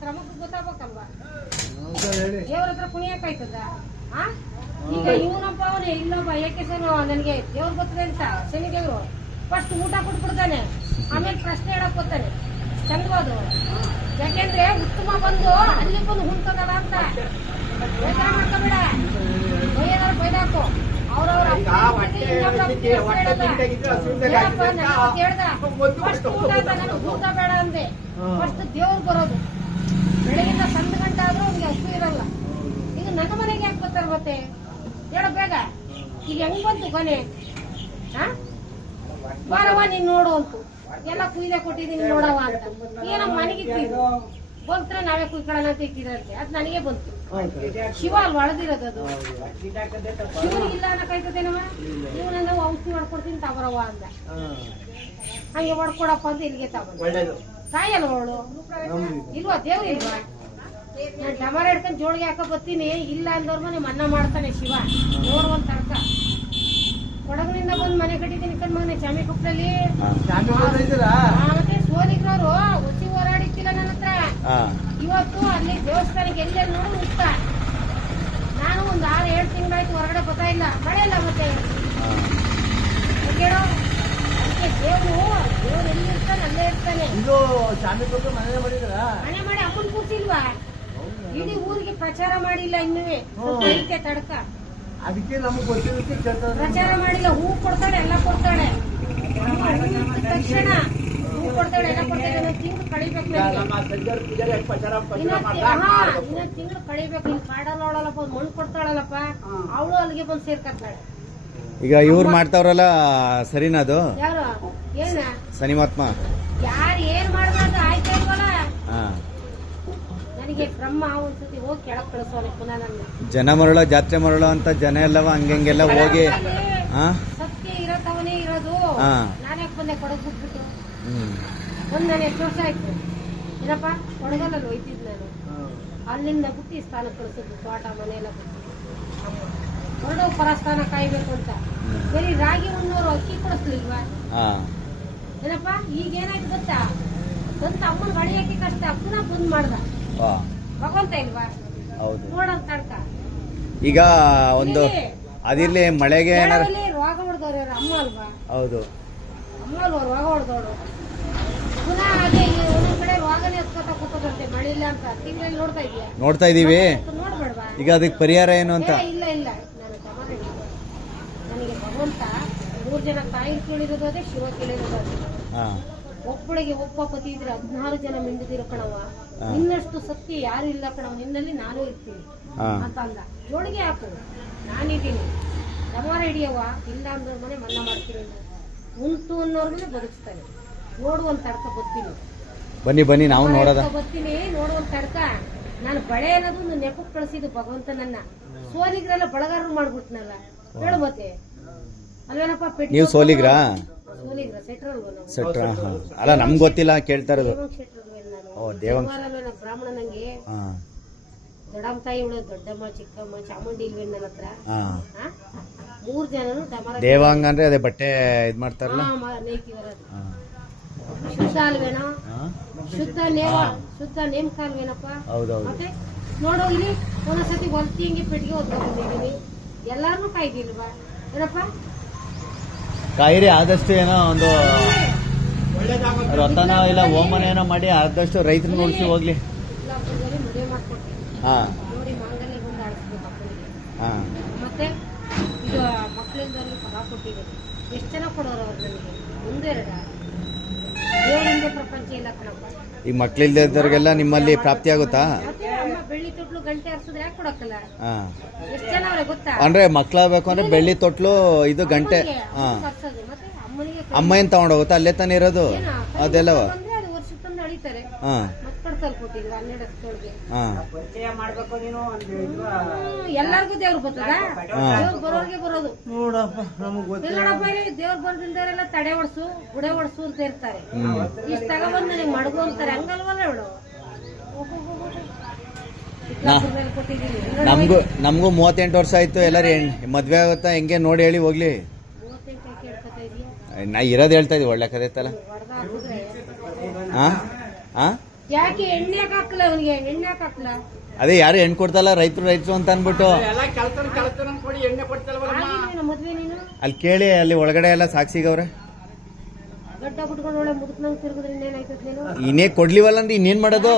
ಕ್ರಮಕ್ಕೆ ಗೊತ್ತಾಗಬೇಕಲ್ವಾ? ದೇವ್ರ ಹತ್ರ ಕುಣಿಯಕ್ಕಾಯ್ತದ? ಈಗ ಇವನಪ್ಪ ಅವನೇ ಇಲ್ಲೊಬ್ಬ ಏಕೆಸನು ನನಗೆ ದೇವ್ರು ಗೊತ್ತದೆ ಅಂತ ಶನಿ ದೇವ್ರು ಫಸ್ಟ್ ಊಟ ಕೊಟ್ಬಿಡ್ತಾನೆ, ಆಮೇಲೆ ಪ್ರಶ್ನೆ ಹೇಳಕ್ ಬರ್ತಾನೆ. ಚಂದವಾದು ಯಾಕೆಂದ್ರೆ ಉತ್ತಮ ಬಂದು ಅಲ್ಲಿ ಬಂದು ಹುಂತದಲ್ಲ ಅಂತ ಬೇಜಾರ ಮಾಡ್ಕೋಬೇಡ. ಬೈದಾರು ಬೈದಾಕು ಅವ್ರವ್ರ ಫಸ್ಟ್ ಊಟ ಅಂತ ನನಗೆ ಊಟ ಬೇಡ ಅಂದೆ. ಫಸ್ಟ್ ದೇವ್ರು ಬರೋದು ಬೆಳಗಿಂದ 12 ಗಂಟೆ ಆದ್ರೂ ಅವ್ನಿಗೆ ಹಸು ಇರಲ್ಲ. ಈಗ ನನ್ನ ಮನೆಗೆ ಯಾಕೆ ಬರ್ತಾರೆ ಮತ್ತೆ ಹೇಳ ಬೇಗ. ಈಗ ಹೆಂಗ್ ಬಂತು ಕೊನೆ? ಬಾರವ ನೀನ್ ನೋಡು ಅಂತು ಎಲ್ಲ ಕುಯ್ದೆ ಕೊಟ್ಟಿದ್ದೀನಿ ನೋಡವ ಅಂತ. ಏನಮ್ಮ ಮನೆಗೆ ಬಂತ್ರ ನಾವೇ ಕುಯ್ಕೊಳ್ಳೋಣ ಅಂತ ಇಕ್ಕಿದಂತೆ ಅದ್ ನನಗೆ ಬಂತು. ಶಿವ ಅಲ್ಲಿ ಒಳದಿರೋದು ಅದು. ಶಿವನಿಗಿಲ್ಲ ಅನ್ನಕಾಯ್ತದೇನವ? ಇವನಂದ ಔಷಧಿ ಮಾಡ್ಕೊಡ್ತೀನಿ ತಗೋರವ ಅಂದ. ಹಂಗೆ ಹೊಡ್ಕೊಡಪ್ಪ ಅಂತ ಇಲ್ಲಿಗೆ ತಗೊಂಡು ತಾಯಲ್ಲ ಅವಳು ಇಲ್ವಾ? ದೇವ್ರು ಇಲ್ವಾ? ನಾನು ಡಮರ ಹಿಡ್ಕೊಂಡು ಜೋಳಿಗೆ ಹಾಕ ಬರ್ತೀನಿ, ಇಲ್ಲ ಅಂದವ್ರ ಮನೆ ಮನ್ನ ಮಾಡ್ತಾನೆ ಶಿವ. ನೋಡುವಂತ ತಡ್ಕ ಕೊಡಗಿನಿಂದ ಬಂದ್ ಮನೆ ಕಟ್ಟಿದ್ದೀನಿ ಕಣ್ ಮಗನೆ ಚಾಮಿ ಕೊಪ್ಪಳಲ್ಲಿ. ಮತ್ತೆ ಸೋಲಿಗ್ರವ್ರು ಹೊಸಿ ಹೋರಾಡಿತ್ತಿಲ್ಲ ನನ್ನ ಹತ್ರ. ಇವತ್ತು ಅಲ್ಲಿ ದೇವಸ್ಥಾನಕ್ಕೆ ಎಲ್ಲೆಲ್ಲಿ ನೋಡು ಮುಕ್ತ. ನಾನು ಒಂದು 6-7 ತಿಂಗಳಾಯ್ತು ಹೊರಗಡೆ ಬರ್ತಾ ಇಲ್ಲ, ಮಳೆ ಇಲ್ಲ. ಮತ್ತೆ ಕೇಳೋ ಅದಕ್ಕೆ ದೇವ್ರು ಎಲ್ಲಿರ್ತಾನೆ ಅಲ್ಲೇ ಇರ್ತಾನೆ. ಮನೆ ಮಾಡಿ ಅಮ್ಮನ್ ಕೂರ್ಸಿಲ್ವಾ? ಇಡೀ ಊರಿಗೆ ಪ್ರಚಾರ ಮಾಡಿಲ್ಲ ಇನ್ನುವೆ ತಡ್ಕ. ಅದಕ್ಕೆ ನಮ್ಗೆ ಗೊತ್ತಿರುತ್ತೆ ಪ್ರಚಾರ ಮಾಡಿಲ್ಲ. ಹೂ ಕೊಡ್ತಾಳೆ ಎಲ್ಲ ಕೊಡ್ತಾಳೆ, ತಕ್ಷಣ ಹೂ ಕೊಡ್ತಾಳೆ ಎಲ್ಲ ಕೊಡ್ತಾಳೆ. ತಿಂಗಳು ಕಳಿಬೇಕು, ಇನ್ನೊಂದು ತಿಂಗಳು ಕಳಿಬೇಕು. ಇನ್ ಕಾಡಲ್ಲ ಅವಳಲ್ಲಪ್ಪ, ಮಣ್ಣು ಕೊಡ್ತಾಳಲ್ಲಪ್ಪ ಅವಳು ಅಲ್ಲಿಗೆ ಬಂದು ಸೇರ್ಕತ್ತಾಳೆ. ಈಗ ಇವ್ರು ಮಾಡ್ತಾವ್ರಲ್ಲ ಸರಿನಾ ಅದು? ಯಾರು ಏನ ಶನಿಮಾತ್ಮ ಯಾರು ಏನ್ ಮಾಡ್ಬಾರ್ದು ಆಯ್ತಾ ಇಲ್ವಲ್ಲ? ನನಗೆ ಬ್ರಹ್ಮ ಒಂದ್ಸತಿ ಹೋಗಿ ಕೆಳಗ್ ಕಳಿಸೋನೆ ಪುನಃ ನನ್ನ ಜನ ಮರಳ ಜಾತ್ರೆ ಮರಳ ಅಂತ ಜನ ಎಲ್ಲವ ಹಂಗೆಲ್ಲ ಹೋಗಿ ಸತ್ಯ ಇರತ್ತವನೇ ಇರೋದು. ನಾನೇ ಬಂದೆ ಕೊಡಗ್ ಬಿಟ್ಬಿಟ್ಟು ನಾನು ಎಷ್ಟು ವರ್ಷ ಆಯ್ತು ಏನಪ್ಪ ಕೊಡಗಲ್ಲ ಹೋಯ್ತಿದ್ ನಾನು. ಅಲ್ಲಿಂದ ಬಿಟ್ಟು ಈ ಸ್ಥಾನಕ್ಕೆ ಕಳಿಸಿದ್ದು ತೋಟ ಮನೆ ಎಲ್ಲ ಬಿಟ್ಟು ಹೊರಡೋ ಪರಸ್ಥಾನ ಕಾಯ್ಬೇಕು ಅಂತ. ಬರೀ ರಾಗಿ ಉಣ್ಣೋರು ಅಕ್ಕಿ ಕೊಡಿಸ್ಲಿಲ್ವಾ? ಏನಪ್ಪ ಈಗ ಏನಾಯ್ತು ಗೊತ್ತಾ? ಸ್ವಂತ ಅಮ್ಮನ ಹೊಡೆಯಕ್ಕೆ ಕಷ್ಟ ಪುನಃ ಬಂದ್ ಮಾಡ್ದ ಭಗವಂತ ಇಲ್ವಾ? ನೋಡಂತ ತಡ್ಕ. ಈಗ ಒಂದು ಅದಿರ್ಲಿ ಮಳೆಗೆ ರೋಗ ಹೊಡೆದವ್ರ ಅಮ್ಮ ಅಲ್ವಾ? ಹೌದು ಅಮ್ಮ ಅಲ್ವಾ ರೋಗ ಹೊಡೆದವಳು. ಪುನಃ ಅದೇ ಒಂದೊಂದ್ ಕಡೆ ರೋಗನೇ ಎತ್ಕೊತ ಕೂತದಂತೆ ಮಳೆ ಇಲ್ಲ ಅಂತ ತಿಂಗಳಲ್ಲಿ ನೋಡ್ತಾ ಇದೀವಿ. ನೋಡ್ಬೇಡ್ವಾ? ಈಗ ಅದಕ್ಕೆ ಪರಿಹಾರ ಏನು ಅಂತ? ಇಲ್ಲ ಇಲ್ಲ ನಾನು ಗಮನ ಹಿಡಿದು ನನಗೆ ಭಗವಂತ 3 ಜನ ತಾಯಿ ಕೇಳಿರೋದು ಅದೇ, ಶಿವ ಕೇಳಿರೋದು ಅದೇ. ಒಬ್ಬಳಿಗೆ ಒಬ್ಬ ಪತಿ ಇದ್ರೆ 16 ಜನ ಮಿಂದಿದಿರೋ ಕಣವ. ನಿನ್ನಷ್ಟು ಸತ್ಯ ಯಾರು ಇಲ್ಲ ಕಣವ, ನಿನ್ನಲ್ಲಿ ನಾನು ಇರ್ತೀನಿ ಅಂತ ಅಂದ. ಜೋಳಿಗೆ ಹಾಕು ನಾನಿದ್ದೀನಿ, ಡಮಾರ ಹಿಡಿಯವ. ಇಲ್ಲ ಅಂದ್ರ ಮನೆ ಮನ್ನ ಮಾಡ್ತೀನಿ. ಉಂಟು ಅನ್ನೋರ್ಗೆ ಬದುಕಿಸ್ತಾನೆ. ನೋಡುವಂತ ತಡ್ಕ ಬರ್ತೀನಿ, ಬನ್ನಿ ನಾವು ನೋಡೋದ ಬರ್ತೀನಿ ನೋಡುವಂತ ತಡ್ಕ. ನಾನು ಬಳೆ ಅನ್ನೋದು ಒಂದು ನೆಪಕ್ಕೆ ಕಳಿಸಿದ್ದು ಭಗವಂತ ನನ್ನ. ಸೋಲಿಗ್ರೆಲ್ಲ ಬಳಗಾರರು ಮಾಡ್ಬಿಟ್ನಲ್ಲ ಹೇಳು ಮತ್ತೆ ಅಲ್ವೇನಪ್ಪ? ನೀವು ಸೋಲಿಗ್ರಾ? ಸೋಲಿಗ್ರ ಸೆಟ್ರಲ್ ಸೆಟ್ರ ಅಲ್ಲ ನಮ್ಗೆ ಗೊತ್ತಿಲ್ಲ, ಕೇಳ್ತಾ ಇರೋದು. ದೇವಂಗ್ ಬ್ರಾಹ್ಮಣ ನಂಗೆ ದೊಡ್ಡಮ್ಮ ತಾಯಿ ಇವಳು, ದೊಡ್ಡಮ್ಮ ಚಿಕ್ಕಮ್ಮ ಚಾಮುಂಡಿ ಇಲ್ವೇ ನನ್ನ ಹತ್ರ. 3 ಜನನು ದೇವಾಂಗ ಅಂದ್ರೆ ಅದೇ ಬಟ್ಟೆ ಇದ್ ಮಾಡ್ತಾರಲ್ಲ, ಶುದ್ಧ ಅಲ್ವೇನೋ? ಶುದ್ಧ ನೇಮಕ ಅಲ್ವೇನಪ್ಪ? ಮತ್ತೆ ನೋಡು ಇಲ್ಲಿ ಒಂದೊಂದ್ಸತಿ ಹೊಲ್ತಿ ಹಿಂಗೆ ಪೆಟ್ಟಿಗೆ ಓದ್ಕೊಂಡಿದ್ದೀನಿ. ಎಲ್ಲಾರನು ಕಾಯ್ದಿಲ್ವಾ ಏನಪ್ಪ? ಕಾಯಿರಿ ಆದಷ್ಟು ಏನೋ ಒಂದು ರಥನ ಇಲ್ಲ ಹೋಮನ ಏನೋ ಮಾಡಿ ಆದಷ್ಟು ರೈತರನ್ನ ಉಳಿಸಿ ಹೋಗ್ಲಿ. ಮದುವೆ ಮಾಡ್ಕೊಡ್ತೀನಿ ನೋಡಿ, ಮಾಂಗಲ್ಯ ಬಂದು ಆಡಿಸ್ಬೇಕು ಮಕ್ಕಳಿಗೆ. ಮತ್ತೆ ಈಗ ಮಕ್ಕಳಿಂದಲೂ ಪದ ಕೊಟ್ಟಿದ್ದೀನಿ. ಎಷ್ಟು ಜನ ಕೊಡೋರು ಅವ್ರು ನನಗೆ? ಮುಂದೆರಡ ದೇವರಿಂದ ಪ್ರಪಂಚ ಇಲ್ಲ ಕಣಪ್ಪ. ಈಗ ಮಕ್ಳಿಲ್ದೇ ಇದ್ದವ್ರಿಗೆಲ್ಲ ನಿಮ್ಮಲ್ಲಿ ಪ್ರಾಪ್ತಿ ಆಗುತ್ತಾ? ಮತ್ತೆ ಅಮ್ಮ ಬೆಳ್ಳಿ ತೊಟ್ಲು ಗಂಟೆ ಹರಿಸಿದ್ರೆ ಯಾಕೆ ಕೊಡಕ್ಕಲ್ಲ? ಎಷ್ಟು ಜನ ಅವ್ರೆ ಗೊತ್ತಾ? ಅಂದ್ರೆ ಮಕ್ಳಾಗಬೇಕು ಅಂದ್ರೆ ಬೆಳ್ಳಿ ತೊಟ್ಲು ಇದು ಗಂಟೆ ಮತ್ತೆ ಅಮ್ಮನಿಗೆ ಅಮ್ಮ ಏನ್ ತಗೊಂಡೋಗುತ್ತಾ? ಅಲ್ಲೇ ತಾನೇ ಇರೋದು ಅದೆಲ್ಲವ? ಅದು ವರ್ಷಕ್ಕೆ ತಂದು ಅಳಿತಾರೆ. ಮಕ್ಕಳು ತಲ್ಕೊಟ್ಟಿಲ್ಲ 12 ವರ್ಷದೊಳಗೆ. ಎಲ್ಲಾರ್ಗು ದೇವ್ರು ಬರ್ತದ? ದೇವ್ರು ಬರೋರ್ಗೆ ಬರೋದು ನೋಡಪ್ಪ. ನಮಗ್ ನೋಡಪ್ಪ, ದೇವ್ರು ಬರ್ದಿಲ್ದವರೆಲ್ಲ ತಡೆ ಹೊಡ್ಸು ಗುಡೆ ಹೊಡ್ಸು ಅಂತ ಇರ್ತಾರೆ. ಇಷ್ಟ ತಗೊಬಂದ್ ನನಗೆ ಮಡಗು ಅಂತಾರೆ. ಹಂಗಲ್ವಲ್ಲ ಇವಳು. ನಮಗೂ 38 ವರ್ಷ ಆಯ್ತು. ಎಲ್ಲರೂ ಮದ್ವೆ ಆಗುತ್ತಾ ಹೆಂಗೆ ನೋಡಿ ಹೇಳಿ ಹೋಗ್ಲಿ. 38 ಕೇಳ್ಕೊತಾ ಇದೀಯ? ನಾ ಇರೋದು ಹೇಳ್ತಾ ಇದೀವಿ, ಒಳ್ಳೆ ಕದೆ ಇತ್ತಲ್ಲ. ಯಾಕೆ ಎಣ್ಣೆ ಹಾಕಲ್ಲ ಅವನಿಗೆ ಎಣ್ಣೆ ಹಾಕಲ್ಲ ಅದೇ ಯಾರು ಹೆಣ್ಣು ಕೊಡ್ತಲ್ಲ ರೈತರು ಅಂತ ಅನ್ಬಿಟ್ಟು ಎಲ್ಲ ಕೆಲಸ ಕೊಡಿ ಎಣ್ಣೆ ಕೊಡ್ತಲ್ವಲ್ಲ ಮದ್ವೆ ನೀನು ಅಲ್ಲಿ ಕೇಳಿ ಅಲ್ಲಿ ಒಳಗಡೆ ಎಲ್ಲ ಸಾಕ್ಷಿಗವ್ರೆ ಗಡ್ಡ ಬಿಟ್ಕೊಂಡು ಒಳ್ಳೆ ಮುದುಕ್ನಂಗ್ ತಿರುಗಿದ್ರೆ ಇನ್ನೇನಾಯ್ತದ ನೀನು ಇನ್ನೇ ಕೊಡ್ಲಿವಲ್ಲ ಅಂದ್ರೆ ಇನ್ನೇನ್ ಮಾಡೋದು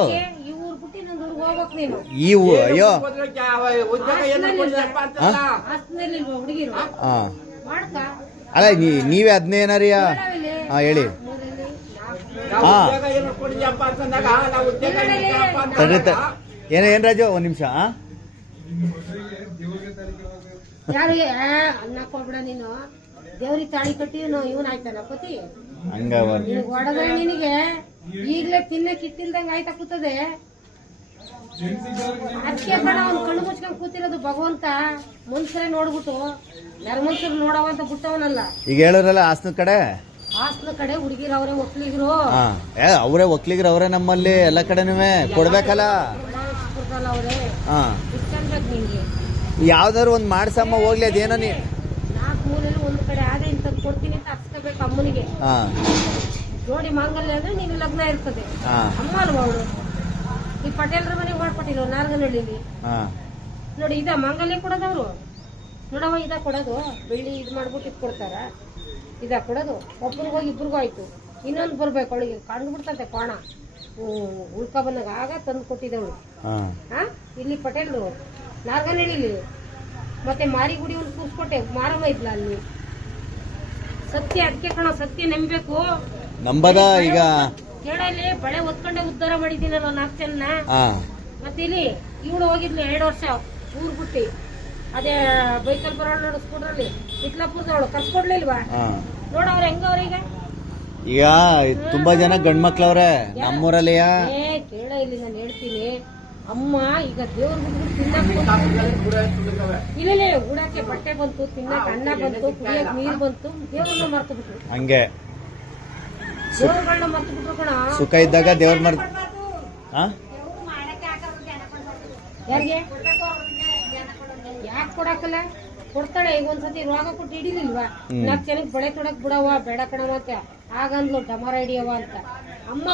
ಈ ಊರ್ ಬಿಟ್ಟು ಇನ್ನೊಂದ್ ಊರ್ಗ್ ಹೋಗ್ಬೇಕು ನೀನು ಅಯ್ಯೋ ಉದ್ಯೋಗ ಏನು ಕೊಡ್ಲಪ್ಪ ಅಂತಲ್ಲ ಆಸ್ತಿನಲ್ಲಿ ಹುಡುಗಿರು ಹಾ ಮಾಡ್ಕ ಅಲ್ಲ ನೀವೇ ಅದನ್ನೇನಾರಿಯ ಹಾ ಹೇಳಿ ಹಾ ಉದ್ಯೋಗ ಏನು ಕೊಡ್ಲಪ್ಪ ಅಂತಂದಾಗ ನಾವು ಉದ್ಯೋಗ ಏನಪ್ಪ ಅಂತ ತಡ್ರಿ ಏನ್ ರಾಜು ಒಂದ್ ನಿಮಿಷ ಯಾರಿಗೆ ಅನ್ನ ಕೊಡ್ಬಿಡ ನೀನು ದೇವ್ರಿಗೆ ತಾಳಿ ಕಟ್ಟಿ ಇವನ್ ಆಯ್ತಾನ ಪತಿ ಹಂಗ ನಿನಗ್ ಹೊಡೆದ್ರೆ ನಿನಗೆ ಈಗ್ಲೇ ತಿನ್ನಕ್ ಇಟ್ಟಿಲ್ದಂಗ ಆಯ್ತಾ ಕೂತದೆ ಅದಕ್ಕೆ ಕಣ ಅವ್ನ್ ಕಣ್ಣು ಮುಚ್ಕೊಂಡ್ ಕೂತಿರೋದು ಭಗವಂತ ಮನ್ಸರೇ ನೋಡ್ಬಿಟ್ಟು ನರ್ಮನ್ಸರು ನೋಡವಂತ ಬಿಟ್ಟವನಲ್ಲ ಈಗ ಹೇಳೋರಲ್ಲ ಹಾಸನ ಕಡೆ ಹಾಸನ ಕಡೆ ಹುಡುಗಿರ ಅವ್ರೆ ಒಕ್ಲಿಗರು ಹಾ ಅವರೇ ಒಕ್ಲಿಗ್ರ ಅವರೇ ನಮ್ಮಲ್ಲಿ ಎಲ್ಲ ಕಡೆನೂ ಕೊಡ್ಬೇಕಲ್ಲ ಅವ್ರೆ ಹಾ ಇಷ್ಟನ್ಬೇಕು ನಿನ್ಗೆ ಯಾವ್ದಾದ್ರು ಒಂದ್ ಮಾಡ್ಸಮ್ಮ ಹೋಗ್ಲಿ ಅದೇನೋ ನೀ 4 ಮೂಲೆಯಲ್ಲಿ ಒಂದ್ ಕಡೆ ಆದೆ ಇಂಥದ್ದು ಕೊಡ್ತೀನಿ ಅಂತ ಹಚ್ಕೋಬೇಕು ಅಮ್ಮನಿಗೆ ಹಾ ಜೋಡಿ ಮಾಂಗಲ್ಯ ಅಂದ್ರೆ ನೀನು ಲಗ್ನ ಇರ್ತದೆ ಹಾ ಅಮ್ಮ ಅಲ್ವಾ ಅವಳು ಈ ಪಟೇಲ್ರ ಮನೆಗೆ ಮಾಡ್ಕೊಟ್ಟಿಲ್ಲ ನಾರ್ಗನಹಳ್ಳಿಲಿ ಹಾ ನೋಡಿ ಇದ ಮಾಂಗಲ್ಯ ಕೊಡೋದವ್ರು ನೋಡವ ಇದ ಕೊಡೋದು ಬೆಳ್ಳಿ ಇದ್ ಮಾಡ್ಬಿಟ್ಟು ಇದ್ ಕೊಡ್ತಾರ ಇದ ಕೊಡೋದು ಒಬ್ರಿಗೂ ಹೋಗಿ ಇಬ್ರಿಗೂ ಆಯ್ತು ಇನ್ನೊಂದು ಬರ್ಬೇಕು ಅವಳಿಗೆ ಕಂಡು ಬಿಡ್ತಂತೆ ಕೋಣ ಉಳ್ಕ ಬಂದಾಗ ಆಗ ತಂದು ಕೊಟ್ಟಿದ್ದವಳು ಹಾ ಇಲ್ಲಿ ಪಟೇಲ್ರು ನಾರ್ಗನಹಳ್ಳಿಲಿ ಮತ್ತೆ ಮಾರಿಗುಡಿ ಒಂದು ಕೂರ್ಸ್ಕೊಟ್ಟೆ ಮಾರಮ್ಮ ಇದ್ಲ ಅಲ್ಲಿ ಸತ್ಯ ಅದಕ್ಕೆ ಕಣ ಸತ್ಯ ನಂಬಬೇಕು ನಂಬದ ಈಗ ಕೇಳಲ್ಲಿ ಬಳೆ ಒತ್ಕೊಂಡೆ ಉದ್ಧಾರ ಮಾಡಿದ್ದೀನಲ್ಲ 4 ಜನ ಹಾ ಮತ್ತೆ ಇಲ್ಲಿ ಇವಳು ಹೋಗಿದ್ಲು 2 ವರ್ಷ ಊರ್ ಬಿಟ್ಟಿ ಅದೇ ಬೈಕಲ್ ಬರೋಳು ನೋಡು ಸ್ಕೂಟ್ರಲ್ಲಿ ಇತ್ಲಾಪುರದವಳು ಕರ್ಸ್ಕೊಡ್ಲಿಲ್ವಾ ಹಾ ನೋಡ ಅವ್ರ ಹೆಂಗವ್ರ ಈಗ ತುಂಬಾ ಜನ ಗಂಡ್ ಮಕ್ಳವ್ರೆ ನಮ್ಮೂರಲ್ಲಿ ಏ ಕೇಳ ಇಲ್ಲಿ ನಾನು ಹೇಳ್ತೀನಿ ಅಮ್ಮ ಈಗ ದೇವ್ರ ಬಿಟ್ಬಿಟ್ಟು ತಿನ್ನಕ್ ಇಲ್ಲ ಉಡಾಕೆ ಬಟ್ಟೆ ಬಂತು ತಿನ್ನಕ್ ಅನ್ನ ಬಂತು ಕುಡಿಯಕ್ ನೀರ್ ಬಂತು ದೇವ್ರನ್ನ ಮರ್ತು ಬಿಟ್ರು ಹಂಗೆ ದೇವ್ರಗಳನ್ನ ಮರ್ತು ಬಿಟ್ರು ಕಣ ಸುಖ ಇದ್ದಾಗ ದೇವ್ರ ಮರ್ ಯಾರಿಗೆ ಯಾಕೆ ಕೊಡಾಕಲ್ಲ ಕೊಡ್ತಾಳೆ ಈಗ ಒಂದ್ಸತಿ ರೋಗ ಕೊಟ್ಟು ಹಿಡಿಲಿಲ್ವಾ 4 ಜನಕ್ಕೆ ಬಳೆ ತೊಡಕ್ ಬಿಡವ ಬೇಡ ಕಣವ ಅಂತ ಆಗಂದ್ಲು ಡಮರ ಹಿಡಿಯವ ಅಂತ ಅಮ್ಮ